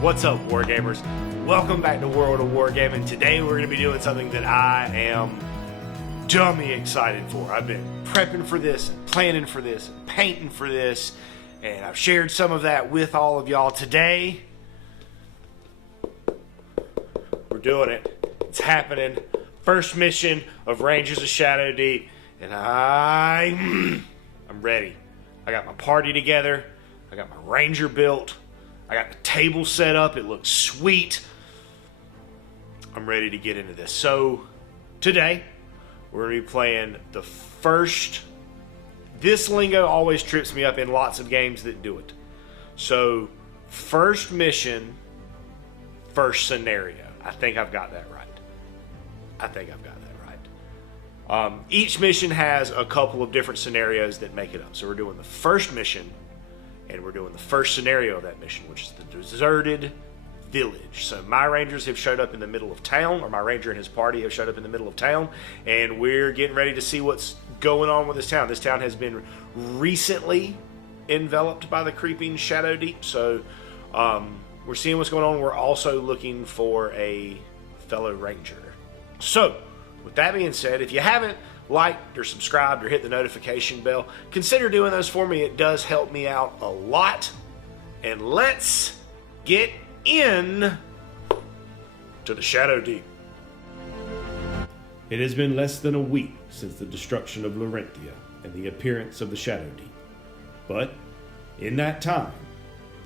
What's up, Wargamers? Welcome back to World of Wargaming. Today we're going to be doing something that I am dummy excited for. I've been prepping for this, and planning for this, and painting for this, and I've shared some of that with all of y'all. Today, we're doing it. It's happening. First mission of Rangers of Shadowdeep, and I'm ready. I got my party together. I got my Ranger built. I got the table set up. It looks sweet. I'm ready to get into this. So, today, we're going to be playing the first... This lingo always trips me up in lots of games that do it. So, first mission, first scenario. I think I've got that right. Each mission has a couple of different scenarios that make it up. So, we're doing the first mission, and we're doing the first scenario of that mission, which is the deserted village. So my Rangers have showed up in the middle of town, or my Ranger and his party have showed up in the middle of town, and we're getting ready to see what's going on with this town. This town has been recently enveloped by the creeping Shadowdeep, so we're seeing what's going on. We're also looking for a fellow Ranger. So, with that being said, if you haven't liked or subscribed or hit the notification bell, consider doing those for me. It does help me out a lot. And let's get in to the Shadowdeep. It has been less than a week since the destruction of Larenthia and the appearance of the Shadowdeep. But in that time,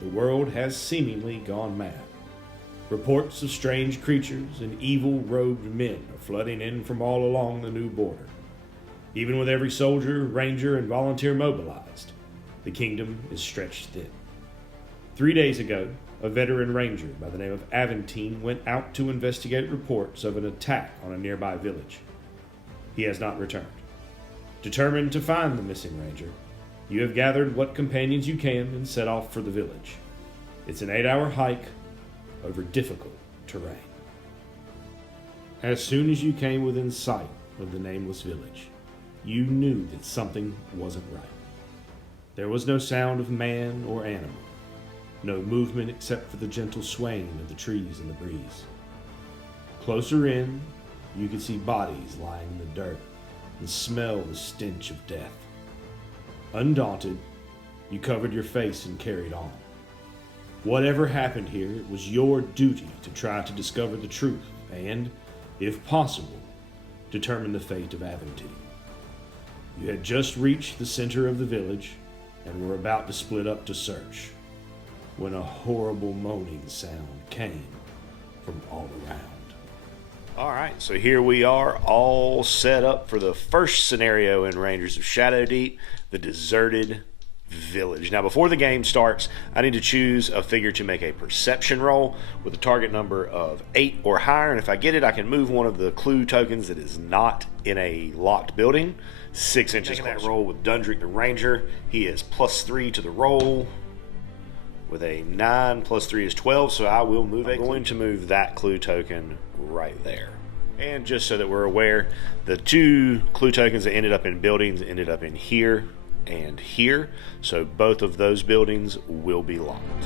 the world has seemingly gone mad. Reports of strange creatures and evil robed men are flooding in from all along the new border. Even with every soldier, ranger, and volunteer mobilized, the kingdom is stretched thin. 3 days ago, a veteran ranger by the name of Aventine went out to investigate reports of an attack on a nearby village. He has not returned. Determined to find the missing ranger, you have gathered what companions you can and set off for the village. It's an 8-hour hike over difficult terrain. As soon as you came within sight of the nameless village, you knew that something wasn't right. There was no sound of man or animal, no movement except for the gentle swaying of the trees in the breeze. Closer in, you could see bodies lying in the dirt and smell the stench of death. Undaunted, you covered your face and carried on. Whatever happened here, it was your duty to try to discover the truth and, if possible, determine the fate of Aventine. You had just reached the center of the village and were about to split up to search when a horrible moaning sound came from all around. Alright, so here we are all set up for the first scenario in Rangers of Shadowdeep, the deserted village. Now before the game starts, I need to choose a figure to make a perception roll with a target number of 8 or higher, and if I get it, I can move one of the clue tokens that is not in a locked building 6 inches closer. That roll with Dundrek the Ranger. He is +3 to the roll with a 9 + 3 is 12, so I will move I'm going to move that clue token right there. And just so that we're aware, the 2 clue tokens that ended up in buildings ended up in here and here, so both of those buildings will be locked.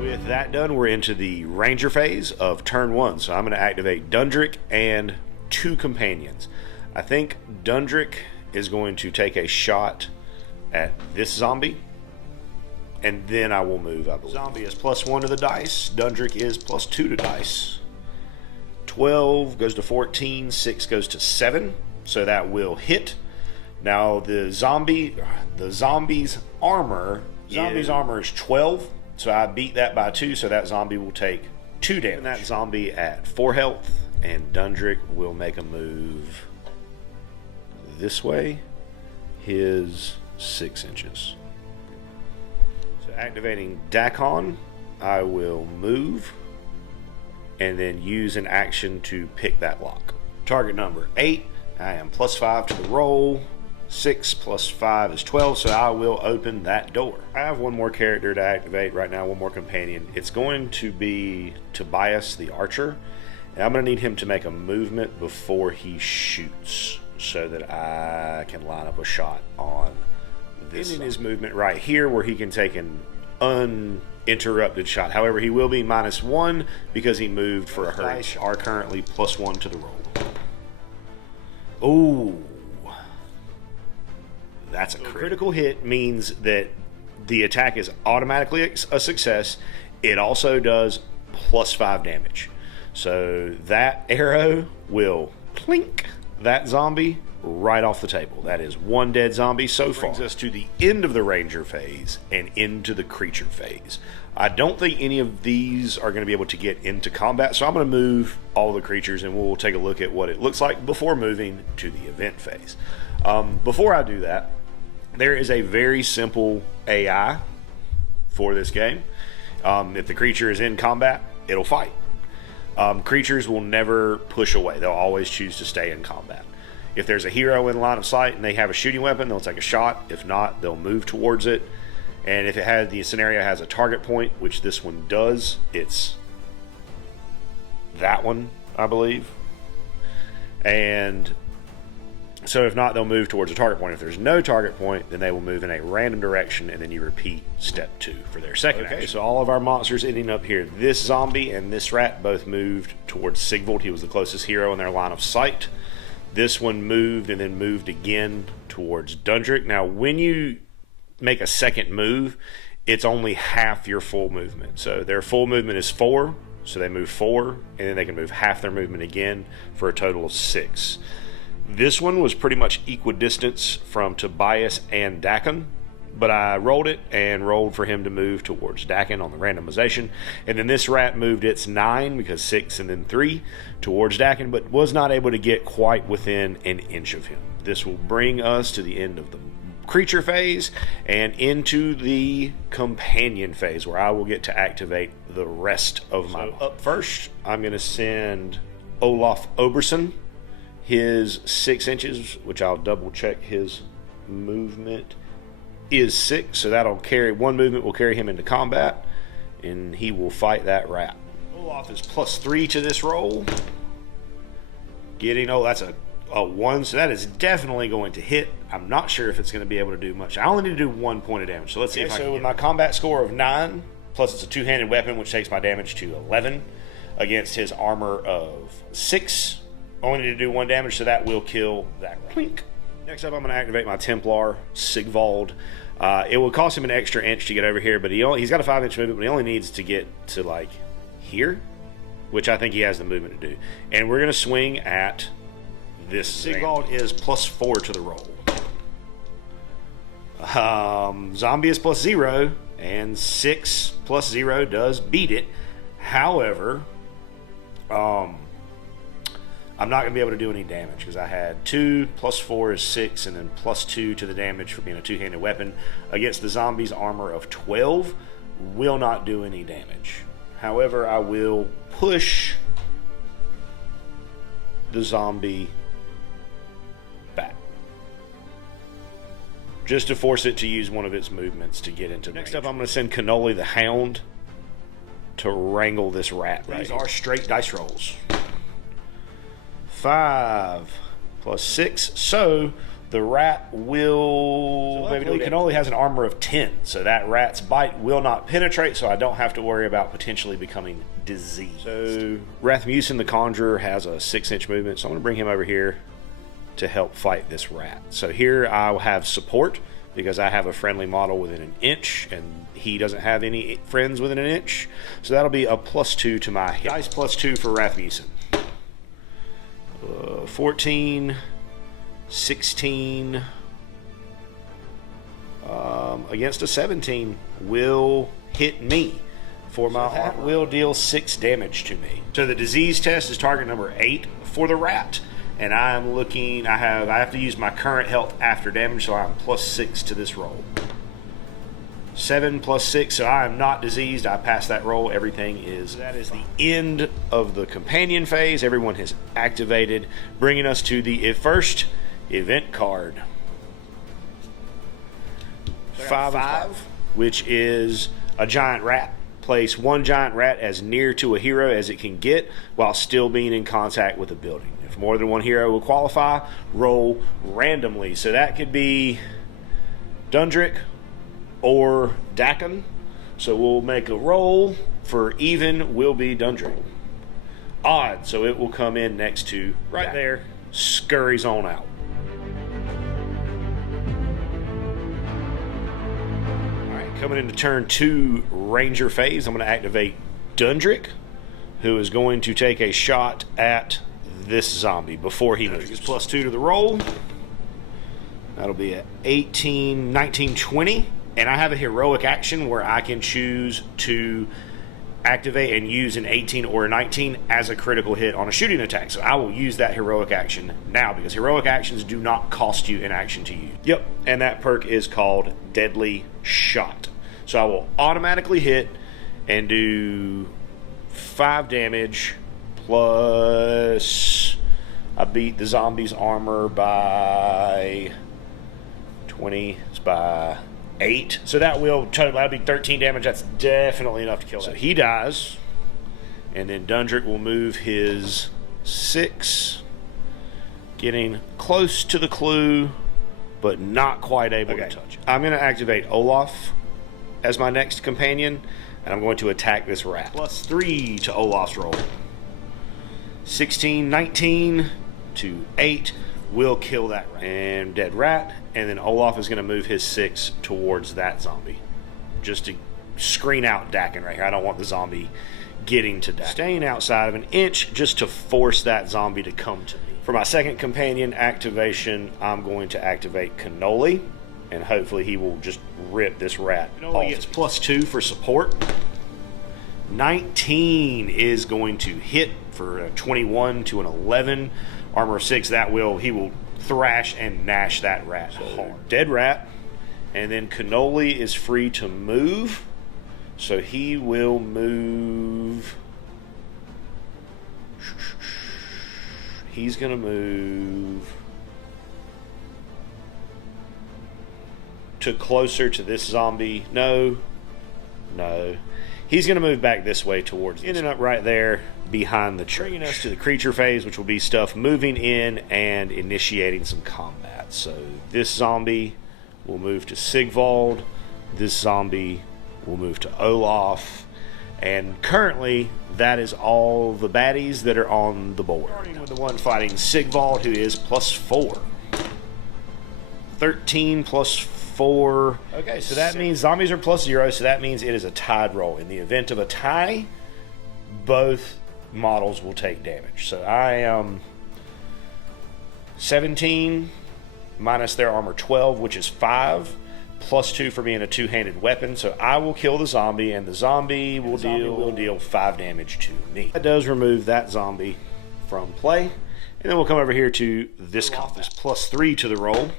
With that done, we're into the Ranger phase of turn 1, so I'm going to activate Dundrek and 2 companions. I think Dundrek is going to take a shot at this zombie, and then I will move up. Zombie is +1 to the dice, Dundrek is +2 to dice. 12 goes to 14, 6 goes to 7, so that will hit. Now the zombie's armor is 12, so I beat that by 2, so that zombie will take 2 damage. And that zombie at 4 health, and Dundrek will make a move this way, his 6 inches. So activating Dakon, I will move and then use an action to pick that lock. Target number 8, I am +5 to the roll 6 plus 5 is 12, so I will open that door. I have one more character to activate right now, one more companion. It's going to be Tobias the Archer, and I'm going to need him to make a movement before he shoots so that I can line up a shot on this. In his movement right here where he can take an uninterrupted shot. However, he will be -1 because he moved for a hurry. Are currently +1 to the roll. Ooh. That's a critical hit, means that the attack is automatically a success. It also does +5 damage. So that arrow will plink that zombie right off the table. That is 1 dead zombie so far. Brings us to the end of the Ranger phase and into the creature phase. I don't think any of these are going to be able to get into combat, so I'm going to move all the creatures and we'll take a look at what it looks like before moving to the event phase. Before I do that, there is a very simple AI for this game. If the creature is in combat, it'll fight. Creatures will never push away. They'll always choose to stay in combat. If there's a hero in line of sight and they have a shooting weapon, they'll take a shot. If not, they'll move towards it. And if the scenario has a target point, which this one does, it's that one, I believe. And so if not, they'll move towards a target point. If there's no target point, then they will move in a random direction, and then you repeat step 2 for their second action. So all of our monsters ending up here. This zombie and this rat both moved towards Sigvald. He was the closest hero in their line of sight. This one moved and then moved again towards Dundrek. Now, when you make a second move, it's only half your full movement. So their full movement is 4, so they move 4, and then they can move half their movement again for a total of 6. This one was pretty much equidistance from Tobias and Dakin, but I rolled it and rolled for him to move towards Dakin on the randomization. And then this rat moved its 9, because 6 and then 3, towards Dakin, but was not able to get quite within an inch of him. This will bring us to the end of the creature phase and into the companion phase, where I will get to activate the rest of my... Up first, I'm going to send Olaf Oberson. His 6 inches, which I'll double check his movement, is 6, so that'll carry, 1 movement will carry him into combat, and he will fight that rat. Olaf is +3 to this roll. That's a 1, so that is definitely going to hit. I'm not sure if it's going to be able to do much. I only need to do 1 point of damage, so let's see if I can. So with my combat score of 9, plus it's a 2-handed weapon, which takes my damage to 11, against his armor of 6. Only need to do 1 damage, so that will kill that clink. Next up, I'm going to activate my Templar, Sigvald. It will cost him an extra inch to get over here, but he's got a 5-inch movement, but he only needs to get to, like, here, which I think he has the movement to do. And we're going to swing at this. Sigvald is +4 to the roll. Zombie is +0, and 6 + 0 does beat it. However, I'm not going to be able to do any damage because I had 2 + 4 is 6, and then +2 to the damage for being a 2-handed weapon against the zombie's armor of 12. Will not do any damage. However, I will push the zombie back, just to force it to use one of its movements to get into. Next up, I'm going to send Cannoli the Hound to wrangle this rat. These are straight dice rolls. 5 + 6, so the rat will... So maybe Cannoli has an armor of 10, so that rat's bite will not penetrate, so I don't have to worry about potentially becoming diseased. So Rasmussen the Conjurer has a 6-inch movement, so I'm going to bring him over here to help fight this rat. So here I'll have support, because I have a friendly model within an inch, and he doesn't have any friends within an inch, so that'll be a +2 to my hit. Dice +2 for Rasmussen. 14, 16, against a 17 will hit me. For my armor will deal 6 damage to me. So the disease test is target number 8 for the rat, and I'm looking. I have to use my current health after damage, so I'm +6 to this roll. 7 + 6, so I am not diseased. I passed that roll. Everything is... That is the end of the companion phase. Everyone has activated, bringing us to the first event card. 5, which is a giant rat. Place one giant rat as near to a hero as it can get while still being in contact with a building. If more than one hero will qualify, roll randomly. So that could be Dundrek or Dakin. So we'll make a roll. For even will be Dundrek. Odd, so it will come in next to right there. Scurries on out. Coming into turn 2 Ranger phase, I'm going to activate Dundrek, who is going to take a shot at this zombie before he moves. Plus 2 to the roll. That'll be at 18, 19, 20. And I have a heroic action where I can choose to activate and use an 18 or a 19 as a critical hit on a shooting attack. So I will use that heroic action now because heroic actions do not cost you an action to use. Yep, and that perk is called Deadly Shot. So I will automatically hit and do 5 damage plus I beat the zombie's armor by 20. It's by 8. So that will total, that'll be 13 damage. That's definitely enough to kill that. So he dies. And then Dundrek will move his 6. Getting close to the clue, but not quite able to touch it. I'm going to activate Olaf as my next companion. And I'm going to attack this rat. Plus 3 to Olaf's roll. 16, 19 to 8 will kill that rat. And dead rat. And then Olaf is going to move his 6 towards that zombie. Just to screen out Dakin right here. I don't want the zombie getting to Dakin. Staying outside of an inch just to force that zombie to come to me. For my second companion activation, I'm going to activate Cannoli. And hopefully he will just rip this rat. Cannoli gets plus 2 for support. 19 is going to hit for a 21 to an 11. Armor of 6, he will thrash and gnash that rat hard. Dead rat. And then Cannoli is free to move. So he will move. He's going to move to closer to this zombie. No. He's going to move back this way towards this. Ending up right there behind the tree. Bringing us to the creature phase, which will be stuff moving in and initiating some combat. So this zombie will move to Sigvald. This zombie will move to Olaf. And currently, that is all the baddies that are on the board. Starting with the one fighting Sigvald, who is plus 4. 13 plus 4. Okay, so that means zombies are plus 0, so that means it is a tied roll. In the event of a tie, both models will take damage. So I am 17 minus their armor 12, which is 5, plus 2 for being a two-handed weapon. So I will kill the zombie, and the zombie will deal 5 damage to me. That does remove that zombie from play. And then we'll come over here to this combat. Plus 3 to the roll.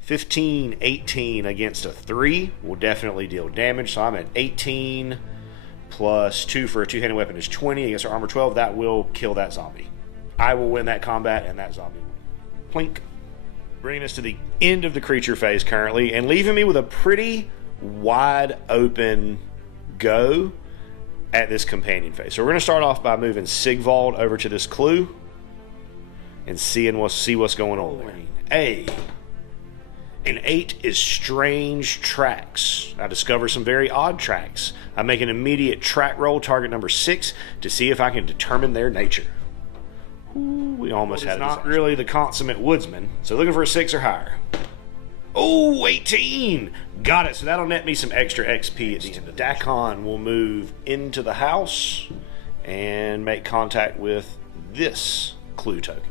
15, 18 against a 3 will definitely deal damage. So I'm at 18 plus 2 for a two-handed weapon is 20 against our armor 12. That will kill that zombie. I will win that combat, and that zombie will plink. Bringing us to the end of the creature phase currently, and leaving me with a pretty wide open go at this companion phase. So we're going to start off by moving Sigvald over to this clue and see what's going on there. An 8 is strange tracks. I discover some very odd tracks. I make an immediate track roll, target number 6, to see if I can determine their nature. Ooh, we almost had it. Not really the consummate woodsman, so looking for a 6 or higher. Oh, 18! Got it, so that'll net me some extra XP at the end. Dakin will move into the house and make contact with this clue token.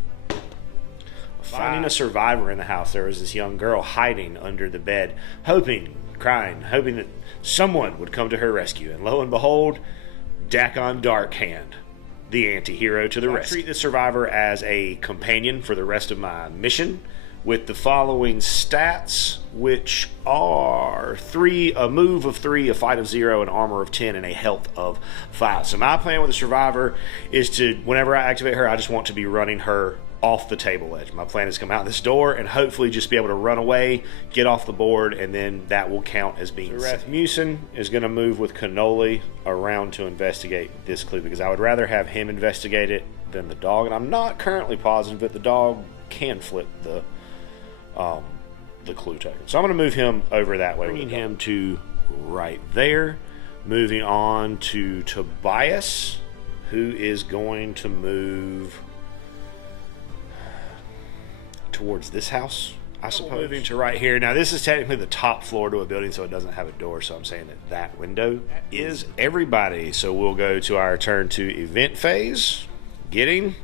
Finding a survivor in the house, there was this young girl hiding under the bed, crying, hoping that someone would come to her rescue. And lo and behold, Dakin Darkhand, the anti-hero to the rescue. I treat this survivor as a companion for the rest of my mission, with the following stats, which are a move of 3, a fight of 0, an armor of 10, and a health of 5. So my plan with the survivor is to, whenever I activate her, I just want to be running her off the table edge. My plan is to come out this door and hopefully just be able to run away, get off the board, and then that will count as being so Rasmussen is going to move with Cannoli around to investigate this clue, because I would rather have him investigate it than the dog, and I'm not currently positive that the dog can flip the clue token. So I'm going to move him over that way, bringing him to right there. Moving on to Tobias, who is going to move towards this house, I suppose. Moving to right here. Now, this is technically the top floor to a building, so it doesn't have a door, so I'm saying that window is everybody. So we'll go to our turn to event phase, getting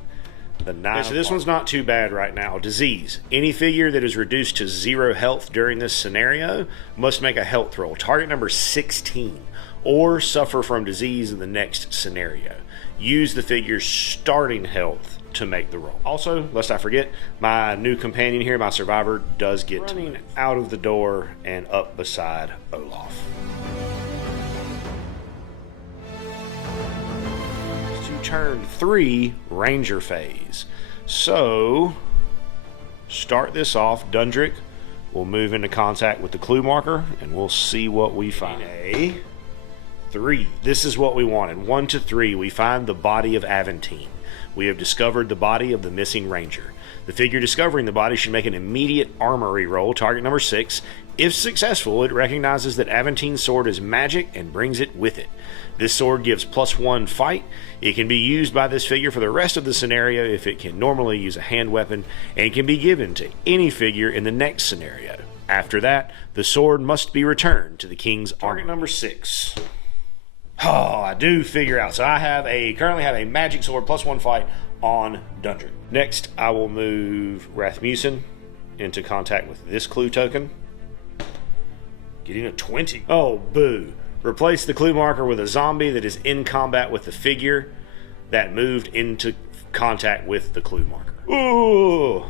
the 9. So this one's not too bad right now. Disease. Any figure that is reduced to 0 health during this scenario must make a health roll. Target number 16, or suffer from disease in the next scenario. Use the figure's starting health to make the roll. Also, lest I forget, my new companion here, my survivor, does get running out of the door and up beside Olaf. To turn 3, Ranger phase. So, start this off. Dundrek will move into contact with the clue marker, and we'll see what we find. A 3. This is what we wanted. 1 to 3, we find the body of Aventine. We have discovered the body of the missing ranger. The figure discovering the body should make an immediate armory roll, target number 6. If successful, it recognizes that Aventine's sword is magic and brings it with it. This sword gives +1 fight. It can be used by this figure for the rest of the scenario if it can normally use a hand weapon, and can be given to any figure in the next scenario. After that, the sword must be returned to the king's armor. Target number 6. Oh, I do figure out. So I currently have a magic sword +1 fight on Dundrek. Next, I will move Rasmussen into contact with this clue token. Getting a 20. Oh, boo. Replace the clue marker with a zombie that is in combat with the figure that moved into contact with the clue marker. Ooh.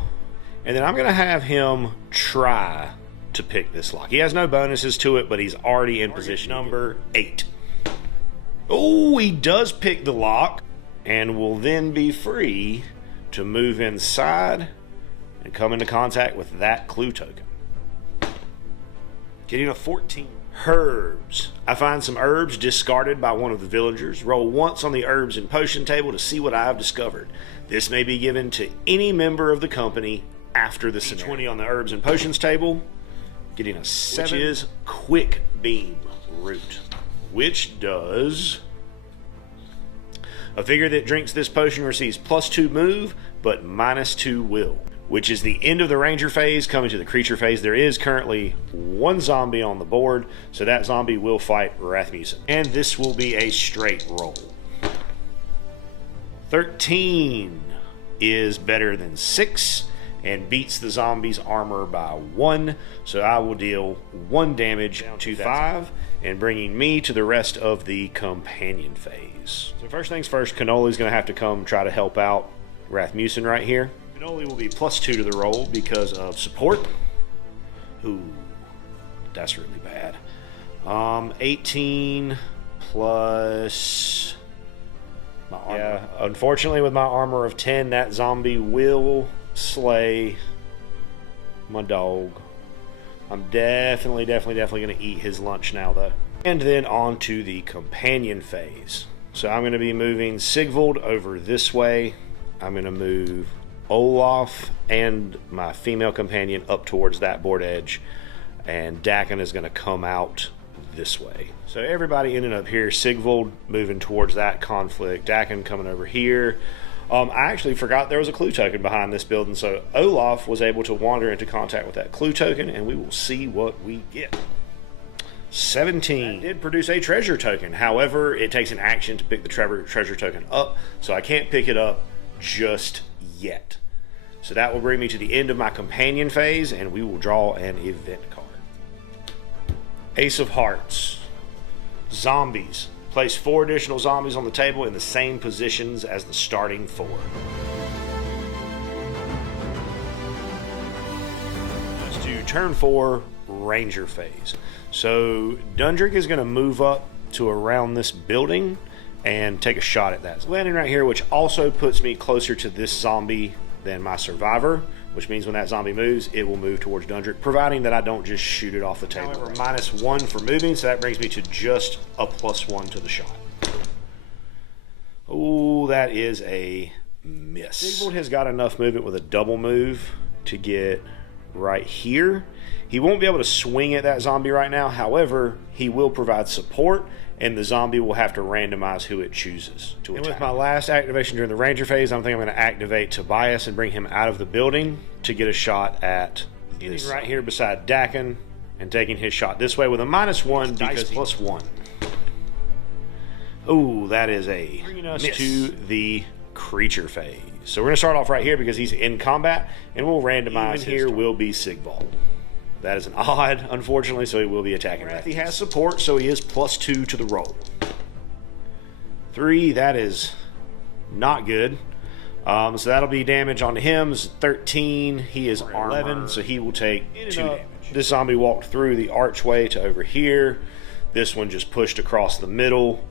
And then I'm going to have him try to pick this lock. He has no bonuses to it, but he's already in position. Number 8. Oh, he does pick the lock, and will then be free to move inside and come into contact with that clue token. Getting a 14. Herbs. I find some herbs discarded by one of the villagers. Roll once on the herbs and potion table to see what I have discovered. This may be given to any member of the company after the scenario. 20 on the herbs and potions table. Getting a 7. Which is Quick Beam Root, which does... A figure that drinks this potion receives +2 move, but -2 will, which is the end of the ranger phase, coming to the creature phase. There is currently 1 zombie on the board, so that zombie will fight Rasmussen. And this will be a straight roll. 13 is better than 6, and beats the zombie's armor by 1, so I will deal 1 damage to 5, and bringing me to the rest of the companion phase. So first things first, Cannoli's going to have to come try to help out Rasmussen right here. Cannoli will be +2 to the roll because of support. Ooh, that's really bad. 18 plus... my armor. Yeah, unfortunately with my armor of 10, that zombie will slay my dog. I'm definitely going to eat his lunch now, though. And then on to the companion phase. So I'm going to be moving Sigvald over this way. I'm going to move Olaf and my female companion up towards that board edge. And Dakin is going to come out this way. So everybody ended up here. Sigvald moving towards that conflict. Dakin coming over here. I actually forgot there was a clue token behind this building, so Olaf was able to wander into contact with that clue token, and we will see what we get. 17 did produce a treasure token. However, it takes an action to pick the treasure token up, so I can't pick it up just yet. So that will bring me to the end of my companion phase, and we will draw an event card. Ace of Hearts. Zombies. Place 4 additional zombies on the table in the same positions as the starting 4. turn 4, Ranger phase. So Dundrek is going to move up to around this building and take a shot at that. So landing right here, which also puts me closer to this zombie than my survivor, which means when that zombie moves, it will move towards Dundrek, providing that I don't just shoot it off the table. However, -1 for moving, so that brings me to just a +1 to the shot. Oh, that is a miss. Sigvald has got enough movement with a double move to get right here. He won't be able to swing at that zombie right now. However, he will provide support, and the zombie will have to randomize who it chooses to attack. And with my last activation during the Ranger phase, I'm going to activate Tobias and bring him out of the building to get a shot at this right here beside Dakin and taking his shot this way with a -1 because +1. Oh, that is a bringing us miss. To the creature phase. So we're going to start off right here because he's in combat, and we'll randomize. Even here will be Sigvald. That is an odd, unfortunately, so he will be attacking that. He has support, so he is +2 to the roll. 3, that is not good. So that'll be damage on him. 13, he is armor. 11, so he will take 2 damage. This zombie walked through the archway to over here. This one just pushed across the middle.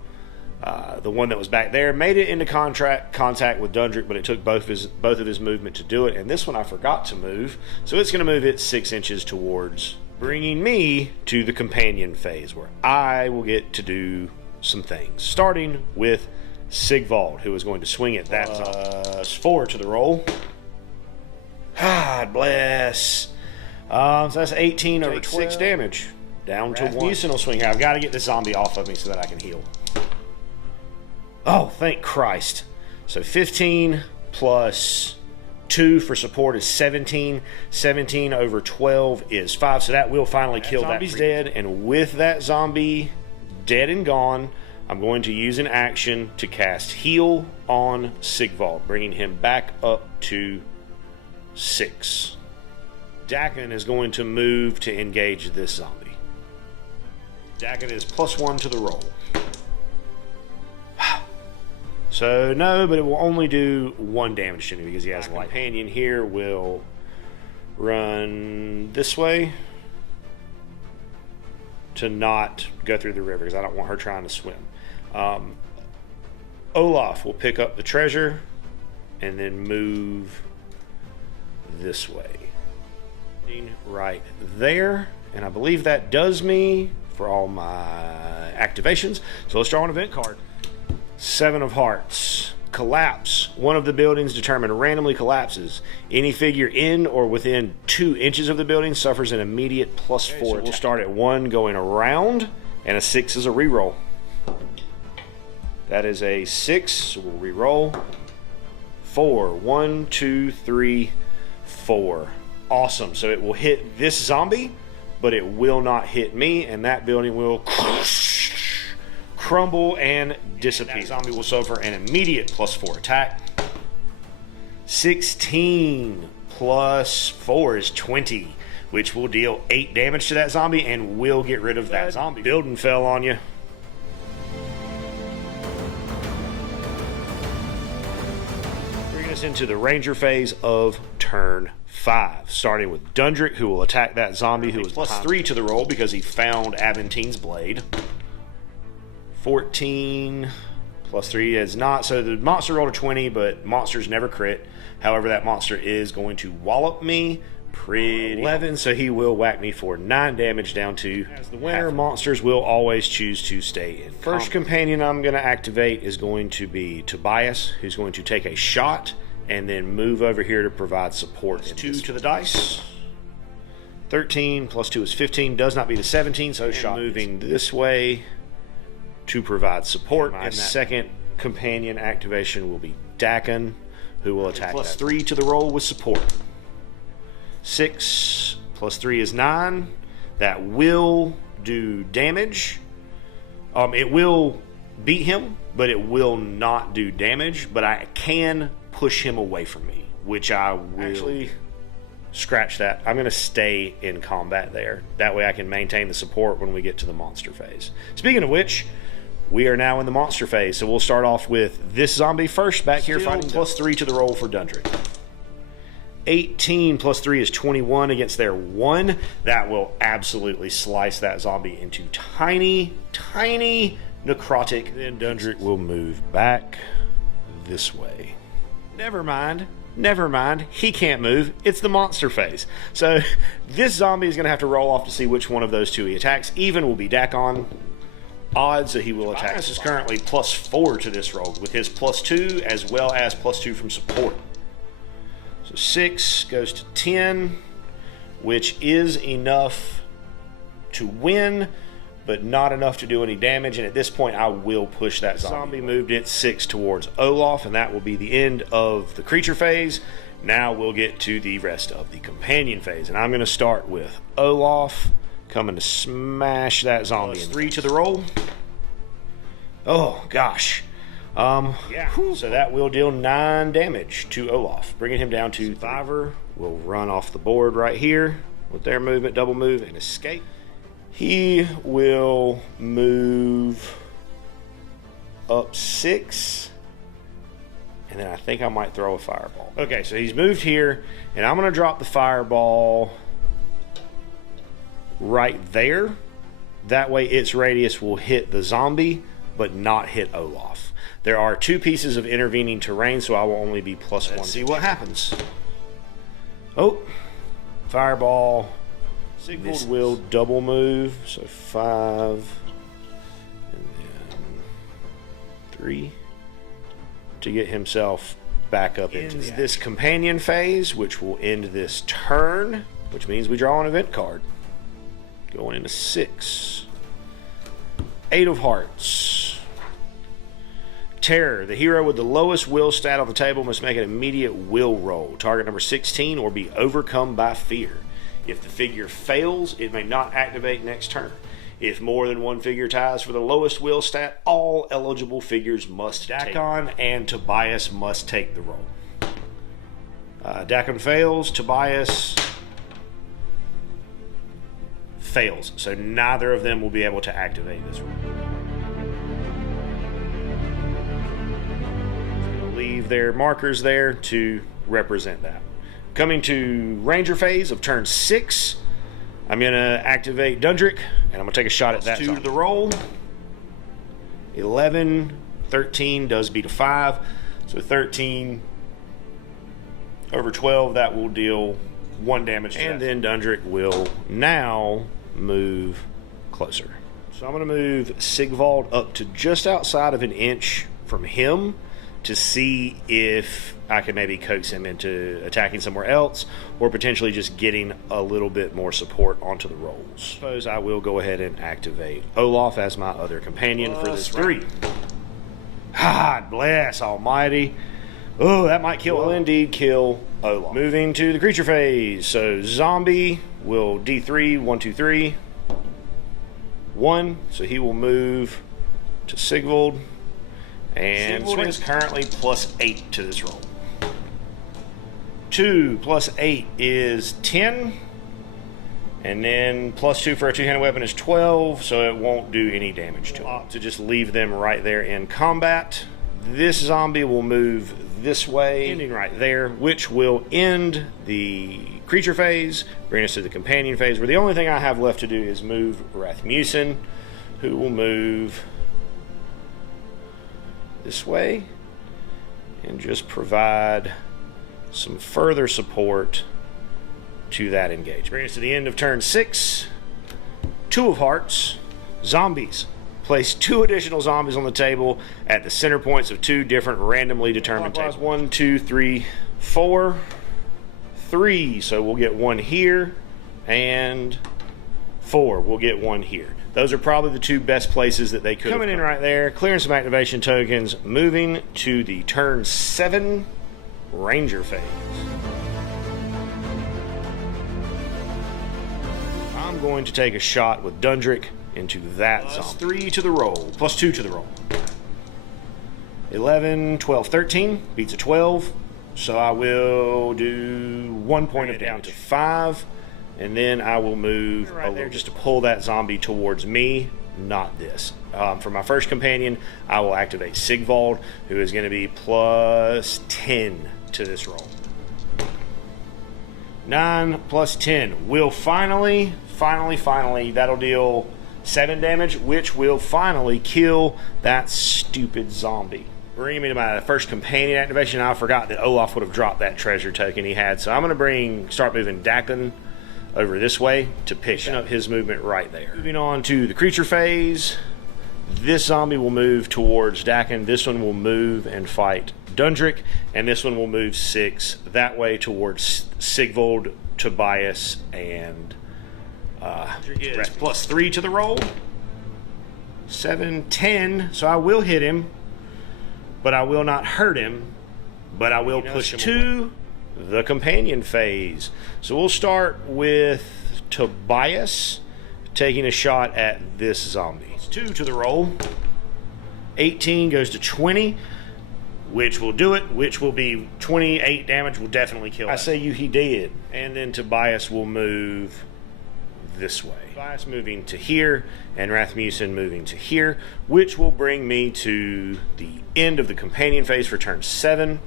The one that was back there made it into contact with Dundrek, but it took both of his movement to do it. And this one I forgot to move, so it's going to move it 6 inches towards, bringing me to the companion phase, where I will get to do some things, starting with Sigvald, who is going to swing at that +4 to the roll. God bless. So that's 18 over 6 damage, down to 1. Houston will swing here. I've got to get this zombie off of me so that I can heal. Oh, thank Christ. So 15 plus 2 for support is 17. 17 over 12 is 5. So that will finally kill that. Zombie's dead. And with that zombie dead and gone, I'm going to use an action to cast Heal on Sigvald, bringing him back up to 6. Dakin is going to move to engage this zombie. Dakin is +1 to the roll. So no, but it will only do 1 damage to me because he has a companion here. Will run this way to not go through the river because I don't want her trying to swim. Olaf will pick up the treasure and then move this way. Right there, and I believe that does me for all my activations. So let's draw an event card. 7 of Hearts. Collapse. One of the buildings determined randomly collapses. Any figure in or within 2 inches of the building suffers an immediate +4. So we'll start at 1 going around, and a 6 is a reroll. That is a 6, so we'll reroll. 4. 1, 2, 3, 4. Awesome. So it will hit this zombie, but it will not hit me, and that building will crumble and dissipate. That zombie will suffer an immediate +4 attack. 16 plus 4 is 20, which will deal 8 damage to that zombie and will get rid of that zombie. Building fell on you. Bringing us into the Ranger phase of turn 5, starting with Dundrek, who will attack that zombie who is +3 to the roll because he found Avantine's blade. 14 plus 3 is not. So the monster rolled a 20, but monsters never crit. However, that monster is going to wallop me pretty 11, so he will whack me for 9 damage down to as the winner. Monsters will always choose to stay in. First companion I'm going to activate is going to be Tobias, who's going to take a shot and then move over here to provide support. 2 to the dice. 13 plus 2 is 15. Does not be the 17, so shot moving this way to provide support. And that second companion activation will be Dakin, who will attack +3 to the roll with support. 6 plus 3 is 9. That will do damage. It will beat him, but it will not do damage. But I can push him away from me, which I will actually scratch that. I'm going to stay in combat there. That way I can maintain the support when we get to the monster phase. Speaking of which, we are now in the monster phase, so we'll start off with this zombie first, back here fighting +3 to the roll for Dundrek. 18 plus 3 is 21 against their 1. That will absolutely slice that zombie into tiny, tiny necrotic. Then Dundrek will move back this way. Never mind. Never mind. He can't move. It's the monster phase. So this zombie is going to have to roll off to see which one of those two he attacks. Even will be Dakon. Odd, so he will attack. This is currently +4 to this roll with his +2 as well as +2 from support. So 6 goes to 10, which is enough to win, but not enough to do any damage. And at this point, I will push that zombie. Moved its 6 towards Olaf, and that will be the end of the creature phase. Now we'll get to the rest of the companion phase, and I'm going to start with Olaf coming to smash that zombie. +3 to the roll. Oh gosh. Yeah. So that will deal 9 damage to Olaf, bringing him down to Survivor. Will run off the board right here with their movement, double move, and escape. He will move up 6, and then I think I might throw a fireball. Okay, so he's moved here, and I'm going to drop the fireball right there. That way its radius will hit the zombie, but not hit Olaf. There are 2 pieces of intervening terrain, so I will only be +1. Let's see what happens. Oh, fireball. Sigvald will double move, so 5 and then 3 to get himself back up into this companion phase, which will end this turn, which means we draw an event card. Going into 6. 8 of Hearts. Terror. The hero with the lowest will stat on the table must make an immediate will roll. Target number 16 or be overcome by fear. If the figure fails, it may not activate next turn. If more than one figure ties for the lowest will stat, all eligible figures must Dakon and Tobias must take the roll. Dakon fails. Tobias fails, so neither of them will be able to activate this roll. So they'll leave their markers there to represent that. Coming to Ranger phase of turn 6, I'm going to activate Dundrek, and I'm going to take a shot at that. 2 to the roll. 11, 13 does beat a 5, so 13 over 12, that will deal 1 damage. And then Dundrek will now move closer. So I'm going to move Sigvald up to just outside of an inch from him to see if I can maybe coax him into attacking somewhere else, or potentially just getting a little bit more support onto the rolls. I suppose I will go ahead and activate Olaf as my other companion for this 3. God bless almighty. Oh, that might kill. Will indeed kill Olaf. Moving to the creature phase. So zombie will D3, 1, 2, 3. 1, so he will move to Sigvald. And Sigvald is currently +8 to this roll. 2 plus 8 is 10. And then +2 for a 2-handed weapon is 12, so it won't do any damage to it. To just leave them right there in combat. This zombie will move this way, ending right there, which will end the creature phase, bring us to the companion phase, where the only thing I have left to do is move Rasmussen, who will move this way and just provide some further support to that engage. Bring us to the end of turn 6. 2 of Hearts. Zombies. Place 2 additional zombies on the table at the center points of 2 different randomly determined tables. 1, 2, 3, 4. 3, so we'll get 1 here, and 4, we'll get 1 here. Those are probably the 2 best places that they could coming in right there, clearing some activation tokens, moving to the turn 7 Ranger phase. I'm going to take a shot with Dundrek into that zombie. 3 to the roll, +2 to the roll. 11, 12, 13, beats a 12. So I will do 1 point of down to 5. And then I will move right there just to pull that zombie towards me, not this. For my first companion, I will activate Sigvald, who is going to be +10 to this roll. 9 plus 10 will finally, that'll deal 7 damage, which will finally kill that stupid zombie. Bringing me to my first companion activation. I forgot that Olaf would have dropped that treasure token he had, so I'm going to start moving Dakon over this way to pick up his movement right there. Moving on to the creature phase. This zombie will move towards Dakon. This one will move and fight Dundrek, and this one will move 6 that way towards Sigvold, Tobias, and plus 3 to the roll. 7, 10. So I will hit him, but I will not hurt him. But I will push him to the companion phase. So we'll start with Tobias taking a shot at this zombie. It's 2 to the roll. 18 goes to 20. Which will do it, which will be 28 damage, will definitely kill him. I say he did. And then Tobias will move this way. Tobias moving to here, and Rasmussen moving to here, which will bring me to the end of the companion phase for turn 7.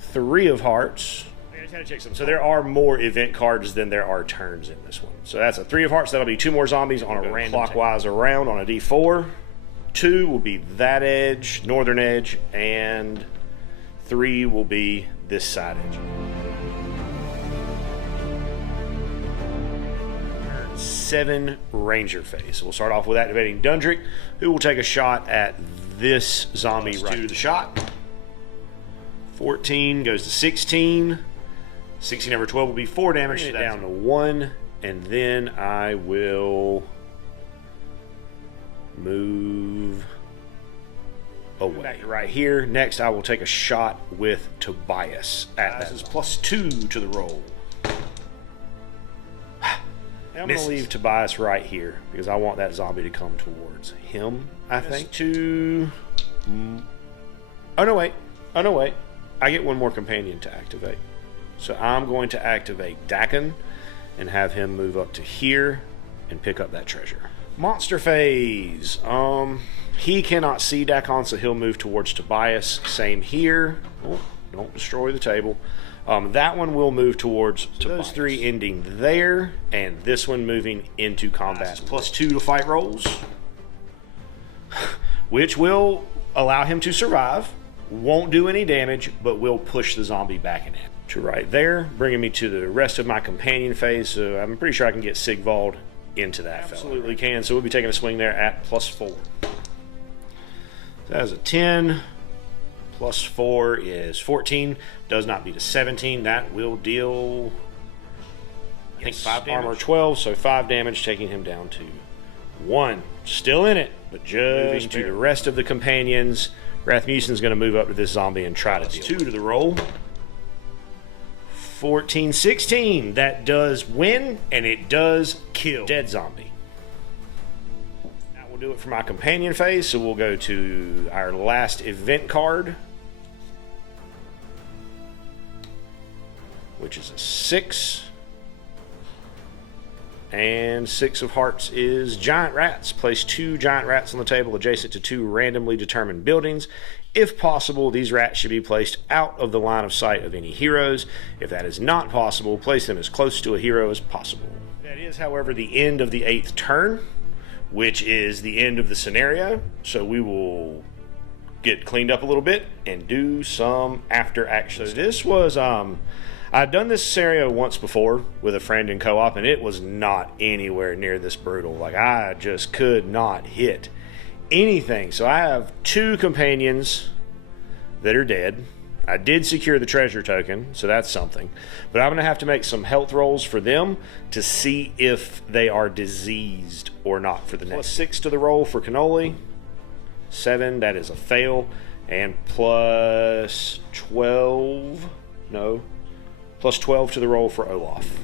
Three of hearts. So there are more event cards than there are turns in this one. So that's a 3 of hearts. That'll be 2 more zombies on a random clockwise around on a D4. 2 will be that edge, northern edge, and 3 will be this side edge. Turn 7 Ranger phase. So we'll start off with activating Dundrek, who will take a shot at this zombie right to the shot. 14 goes to 16. 16 over 12 will be 4 damage. Bring it down to 1, and then I will move away. Back right here. Next, I will take a shot with Tobias. This is plus 2 to the roll. I'm going to leave Tobias right here because I want that zombie to come towards him, I think. Oh, no, wait. I get one more companion to activate. So I'm going to activate Dakon and have him move up to here and pick up that treasure. Monster phase. He cannot see Dakon, so he'll move towards Tobias. Same here. Oh, don't destroy the table. That one will move towards Tobias. Those 3 ending there, and this one moving into combat. Plus 2 to fight rolls, which will allow him to survive. Won't do any damage, but will push the zombie back in it. To right there, bringing me to the rest of my companion phase, so I'm pretty sure I can get Sigvold into that. Absolutely can, so we'll be taking a swing there at plus 4. That is a 10, plus 4 is 14, does not beat a 17, that will deal, I think 5 armor, 12, so 5 damage, taking him down to 1. Still in it, but just moving to the rest of the companions. Rasmussen's going to move up to this zombie and try to deal 2 to the roll. 14, 16. That does win, and it does kill. Dead zombie. That will do it for my companion phase, so we'll go to our last event card, which is a 6. And 6 of hearts is giant rats. Place 2 giant rats on the table adjacent to 2 randomly determined buildings. If possible, these rats should be placed out of the line of sight of any heroes. If that is not possible, place them as close to a hero as possible. That is, however, the end of the 8th turn, which is the end of the scenario. So we will get cleaned up a little bit and do some after action. So this was I'd done this scenario once before with a friend in co-op, and it was not anywhere near this brutal. Like, I just could not hit anything. So I have 2 companions that are dead. I did secure the treasure token, so that's something. But I'm going to have to make some health rolls for them to see if they are diseased or not for the next. Plus 6 to the roll for Cannoli. 7, that is a fail. And plus 12, no. Plus 12 to the roll for Olaf.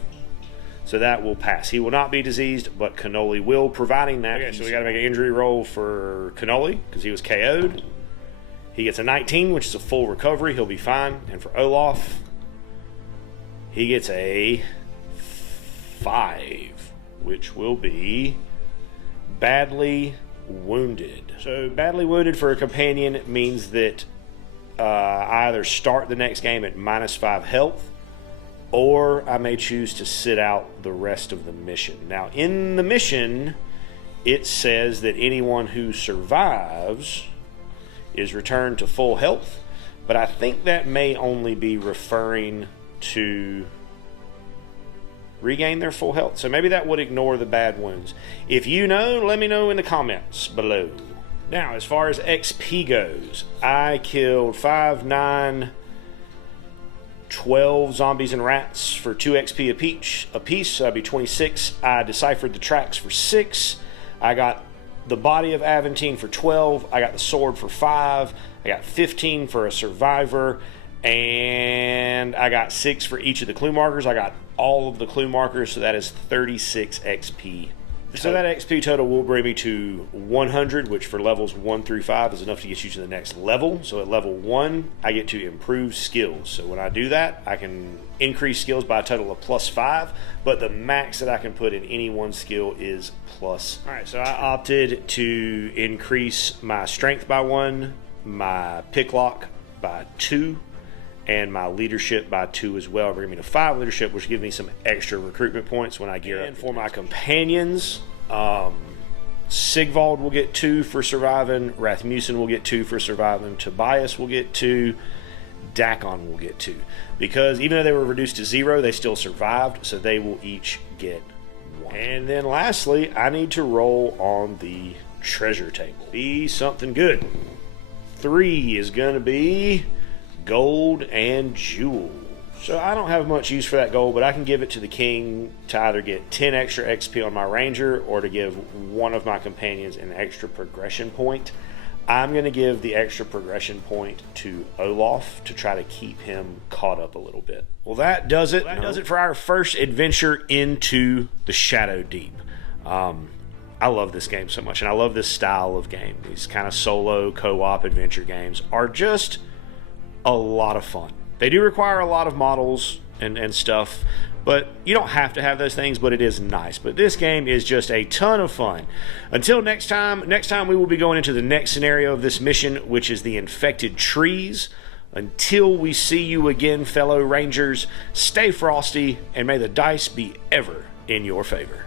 So that will pass. He will not be diseased, but Cannoli will, providing that. Okay, so we got to make an injury roll for Cannoli because he was KO'd. He gets a 19, which is a full recovery. He'll be fine. And for Olaf, he gets a 5, which will be badly wounded. So badly wounded for a companion means that I either start the next game at -5 health, or I may choose to sit out the rest of the mission. Now, in the mission, it says that anyone who survives is returned to full health, but I think that may only be referring to regain their full health. So maybe that would ignore the bad wounds. If you know, let me know in the comments below. Now, as far as XP goes, I killed 5, 9, 12 zombies and rats for 2 XP apiece, so that'd be 26. I deciphered the tracks for 6. I got the body of Aventine for 12. I got the sword for 5. I got 15 for a survivor. And I got 6 for each of the clue markers. I got all of the clue markers, so that is 36 XP. So that XP total will bring me to 100, which for levels 1 through 5 is enough to get you to the next level. So at level 1, I get to improve skills. So when I do that, I can increase skills by a total of +5, but the max that I can put in any one skill is +. All right, so I opted to increase my strength by 1, my pick lock by 2, and my leadership by 2 as well, bringing me to 5 leadership, which gives me some extra recruitment points when I gear up. And for my companions, Sigvald will get 2 for surviving, Rasmussen will get 2 for surviving, Tobias will get 2, Dakon will get 2. Because even though they were reduced to 0, they still survived, so they will each get 1. And then lastly, I need to roll on the treasure table. Be something good. 3 is going to be gold and jewels. So I don't have much use for that gold, but I can give it to the king to either get 10 extra XP on my ranger or to give one of my companions an extra progression point. I'm going to give the extra progression point to Olaf to try to keep him caught up a little bit. Well, that does it. That does it for our first adventure into the Shadowdeep. I love this game so much, and I love this style of game. These kind of solo co-op adventure games are just a lot of fun. They do require a lot of models and stuff, but you don't have to have those things, but it is nice. But this game is just a ton of fun. Until next time we will be going into the next scenario of this mission, which is the infected trees. Until we see you again, fellow Rangers, stay frosty, and may the dice be ever in your favor.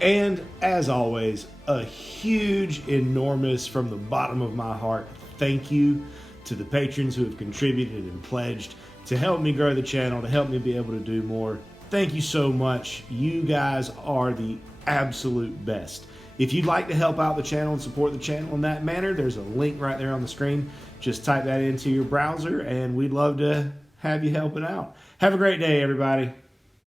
And as always, a huge, enormous, from the bottom of my heart, thank you to the patrons who have contributed and pledged to help me grow the channel, to help me be able to do more. Thank you so much. You guys are the absolute best. If you'd like to help out the channel and support the channel in that manner, there's a link right there on the screen. Just type that into your browser, and we'd love to have you helping out. Have a great day, everybody.